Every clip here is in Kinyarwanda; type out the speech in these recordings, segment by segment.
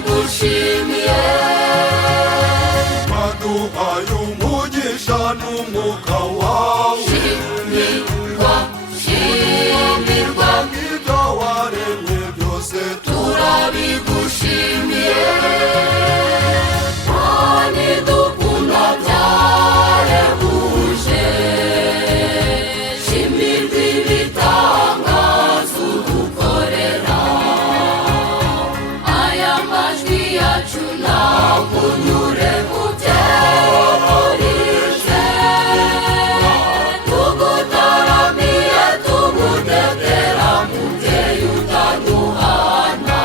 turabigushimiye. waduhaye umugisha n'umwuka wawe, shimirwa shimirwa, ibyo waremye byose turabigushimiye. Kandi dukunda byarehuje, shimirwa ibitangaza udukorera. Aya majwi yacu nakunyure mu byehurije, tugutaramiye tugutetera mubyeyi utaduhana.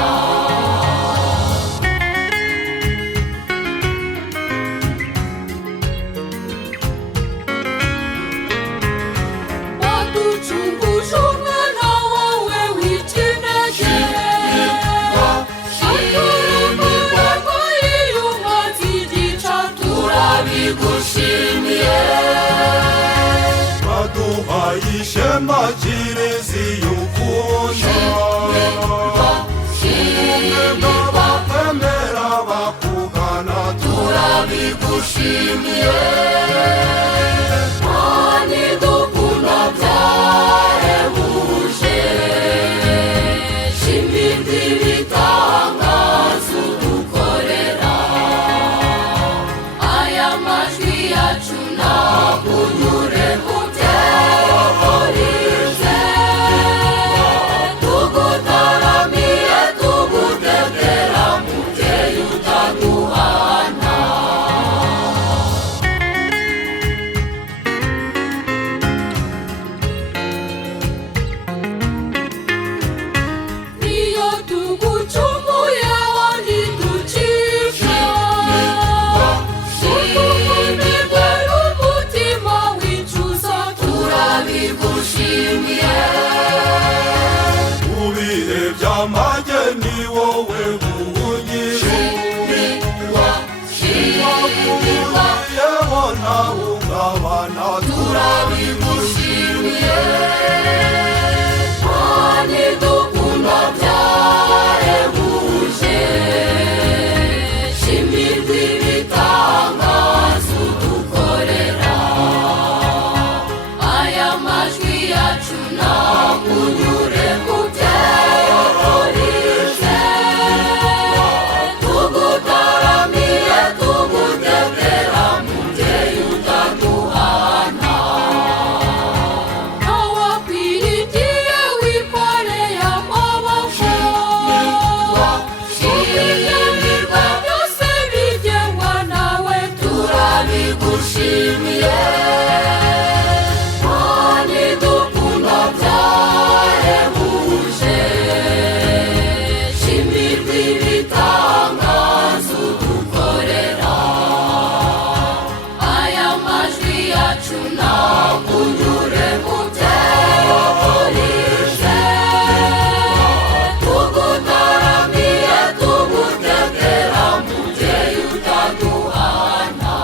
waducunguje umwana wawe w'ikinege, aturumurwa y'iyumazi igica, turabigushimiye. waduhaye ishema kiriziya ukunda, shimirwa bemera bakugana turabigushimiye. Kandi dukunda byarehuje, shimirwa ibitangaza udukorera. Aya majwi yacu nakunyure mu byehurije, tugutaramiye tugutetera mubyeyi utaduhana. niyo tugucumuyeho ntiducika, shimirwa n'umutima wicuza, turabigushimiye. mu bihe by'amage ni wowe buhungiro, shimirwa shimirwa, yeho ntahungabana turabigushimiye. Kandi dukunda byarehuje, shimirwa ibitangaza udukorera. Aya majwi yacu nakunyure mu byehurije, tugutaramiye tugutetera mubyeyi utaduhana. ntawakwiringiye wikoreye amaboko, shimirwa byose bigengwa nawe, turabigushimiye. Kandi dukunda byarehuje, shimirwa ibitangaza udukorera. Aya majwi yacu nakunyure mu byehurije, tugutaramiye tugutetera mubyeyi utaduhana.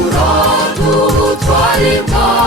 urata ubutwari bwawe